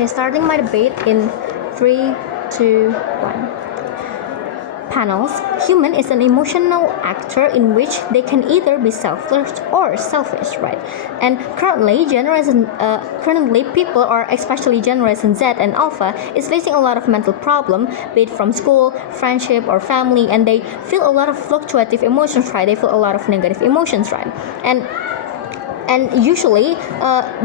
Okay, starting my debate in 3, 2, 1. Panels. Human is an emotional actor in which they can either be selfless or selfish, right? And currently people, or especially Generation Z and Alpha, is facing a lot of mental problem, be it from school, friendship, or family, and they feel a lot of fluctuative emotions, right? They feel a lot of negative emotions, right? And usually,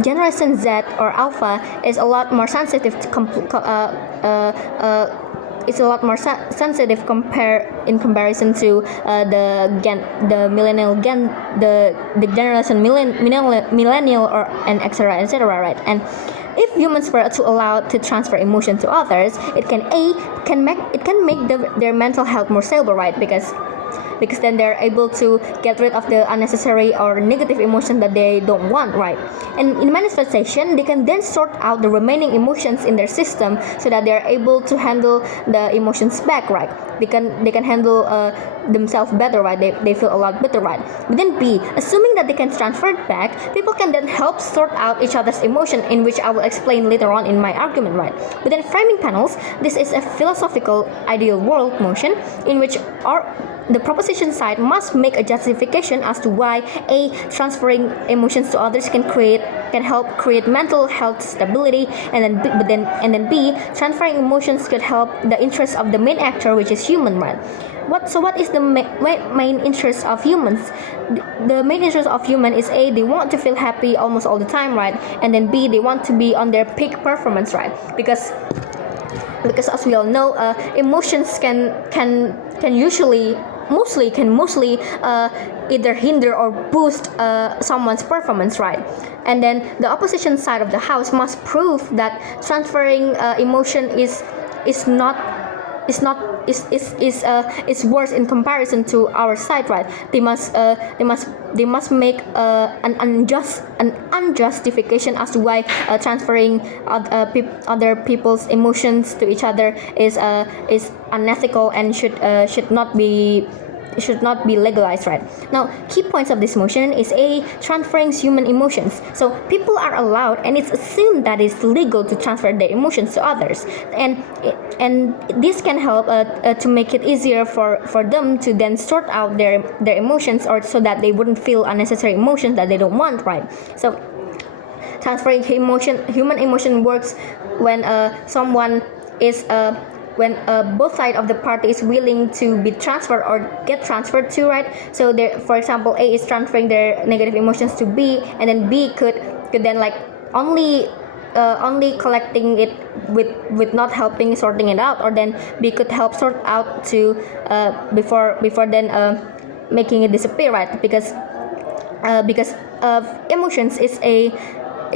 Generation Z or Alpha is a lot more sensitive to it's a lot more sensitive in comparison to the generation millennial or and etc., right? And if humans were to allow to transfer emotion to others, it can make their mental health more stable, right? Because then they're able to get rid of the unnecessary or negative emotion that they don't want, right? And in manifestation, they can then sort out the remaining emotions in their system so that they're able to handle the emotions back, right? They can handle themselves better, right? They feel a lot better, right? But then B, assuming that they can transfer it back, people can then help sort out each other's emotion, in which I will explain later on in my argument, right? But then framing panels, this is a philosophical ideal world motion in which the proposition side must make a justification as to why A, transferring emotions to others can help create mental health stability, and then B, transferring emotions could help the interests of the main actor, which is human, right? What is the main interest of humans? The main interest of human is A, they want to feel happy almost all the time, right? And then B, they want to be on their peak performance, right? Because as we all know, emotions can mostly either hinder or boost someone's performance, right? And then the opposition side of the house must prove that transferring emotion is worse in comparison to our side, right? They must make an unjustification as to why transferring other people's emotions to each other is unethical and should not be legalized, right? Now, key points of this motion is A, transferring human emotions. So people are allowed, and it's assumed that it's legal to transfer their emotions to others, and this can help to make it easier for them to then sort out their emotions, or so that they wouldn't feel unnecessary emotions that they don't want, right? So transferring human emotion works when both sides of the party is willing to be transferred or get transferred to, right? So there, for example, A is transferring their negative emotions to B, and then B could then like only collecting it with not helping sorting it out, or then B could help sort out to before then making it disappear, right? Because emotions is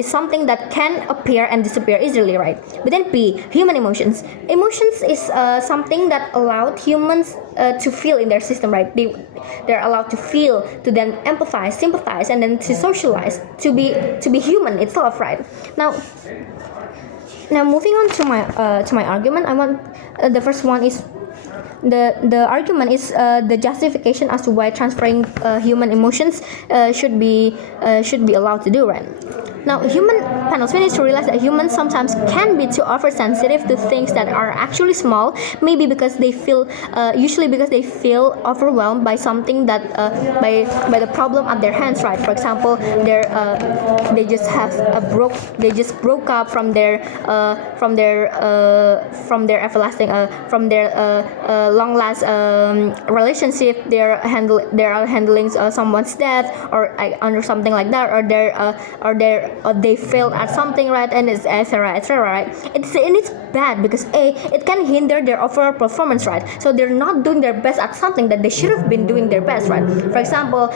something that can appear and disappear easily, right? But then B, human emotions. Emotions is something that allowed humans to feel in their system, right? They're allowed to feel, to then empathize, sympathize, and then to socialize, to be human itself, right? Now moving on to my argument, I want the first one is the argument is the justification as to why transferring human emotions should be allowed to do, right? Now, human panels, we need to realize that humans sometimes can be too oversensitive to things that are actually small, maybe because they feel overwhelmed by something that by the problem at their hands, right? For example, they just broke up from their everlasting long last relationship. They're handling someone's death, or under something like that, or they failed at something, right? And it's etc., right? It's bad because A, it can hinder their overall performance, right? So they're not doing their best at something that they should have been doing their best, right? For example,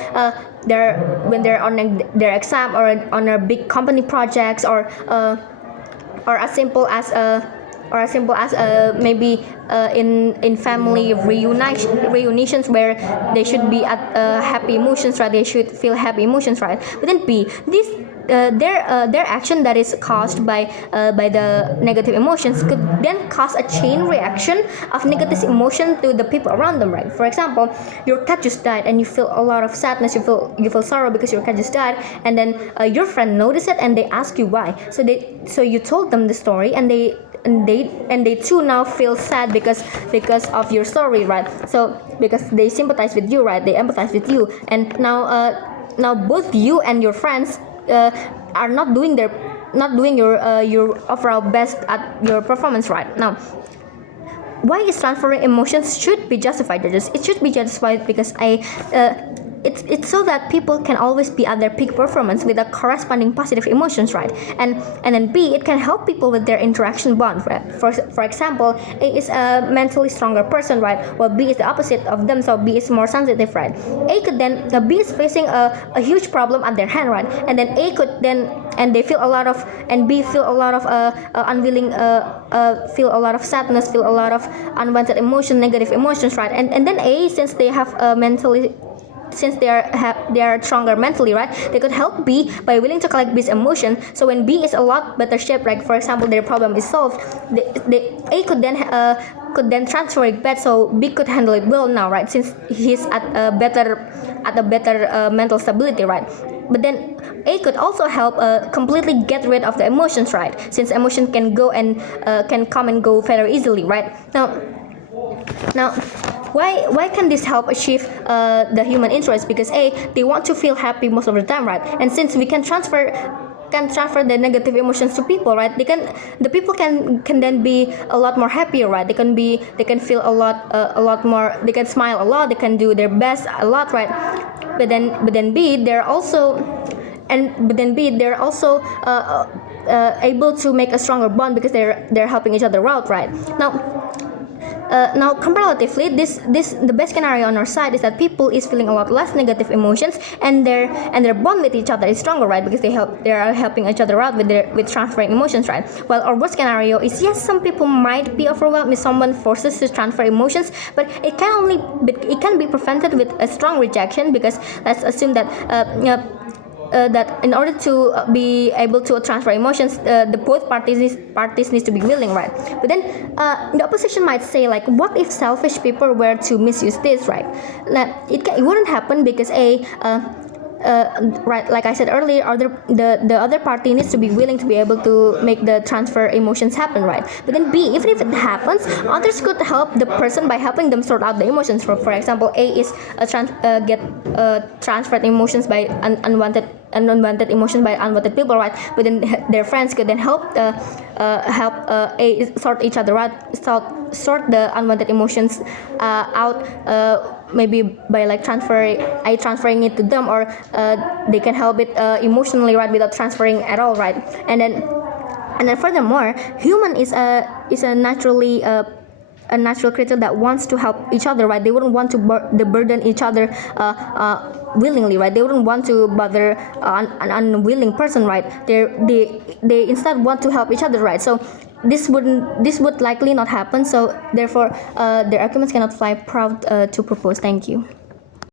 when they're on their exam, or on a big company projects, or as simple as maybe in family reunions where they should be at happy emotions, right? They should feel happy emotions, right? But then B, their action that is caused by the negative emotions could then cause a chain reaction of negative emotion to the people around them, right? For example, your cat just died and you feel a lot of sadness, you feel sorrow because your cat just died, and then your friend noticed it and they ask you why. So you told them the story, and they too now feel sad because of your story, right? So because they sympathize with you, right? They empathize with you, and now both you and your friends are not doing your overall best at your performance, right? Now, why is transferring emotions should be justified? It should be justified because it's so that people can always be at their peak performance with a corresponding positive emotions, right? And then B, it can help people with their interaction bond, right? For example, A is a mentally stronger person, right? While B is the opposite of them, so B is more sensitive, right? B is facing a huge problem at their hand, right? And then and they feel a lot of, and B feel a lot of unwilling, feel a lot of sadness, feel a lot of unwanted emotion, negative emotions, right? And then A, since they have since they are stronger mentally, right? They could help B by willing to collect B's emotion. So when B is a lot better shaped, like for example their problem is solved, A could then transfer it back, so B could handle it well now, right? Since he's at a better mental stability, right? But then A could also help completely get rid of the emotions, right? Since emotion can go and can come and go very easily, right? Now, why can this help achieve the human interest? Because A, they want to feel happy most of the time, right? And since we can transfer the negative emotions to people, right? The people can then be a lot more happier, right? They can feel a lot more. They can smile a lot. They can do their best a lot, right? But then B, they're also able to make a stronger bond because they're helping each other out, right? Now, comparatively, the best scenario on our side is that people is feeling a lot less negative emotions, and their bond with each other is stronger, right? Because they are helping each other out with transferring emotions, right? While our worst scenario is, yes, some people might be overwhelmed if someone forces to transfer emotions, but it can be prevented with a strong rejection, because let's assume that that in order to be able to transfer emotions, the both parties needs to be willing, right? But then the opposition might say, like, what if selfish people were to misuse this, right? It wouldn't happen because right, like I said earlier, the other party needs to be willing to be able to make the transfer emotions happen, right? But then B, even if it happens, others could help the person by helping them sort out the emotions. For example, A is transferred emotions by unwanted emotions by unwanted people, right? But then their friends could then help A sort each other out, sort the unwanted emotions out, maybe by like transferring it to them, or they can help it emotionally, right, without transferring at all, right? And then furthermore, human is a naturally a natural creature that wants to help each other, right? They wouldn't want to burden each other willingly, right? They wouldn't want to bother an unwilling person, right? They instead want to help each other, right? So this would likely not happen. So therefore, their arguments cannot fly. Proud to propose. Thank you.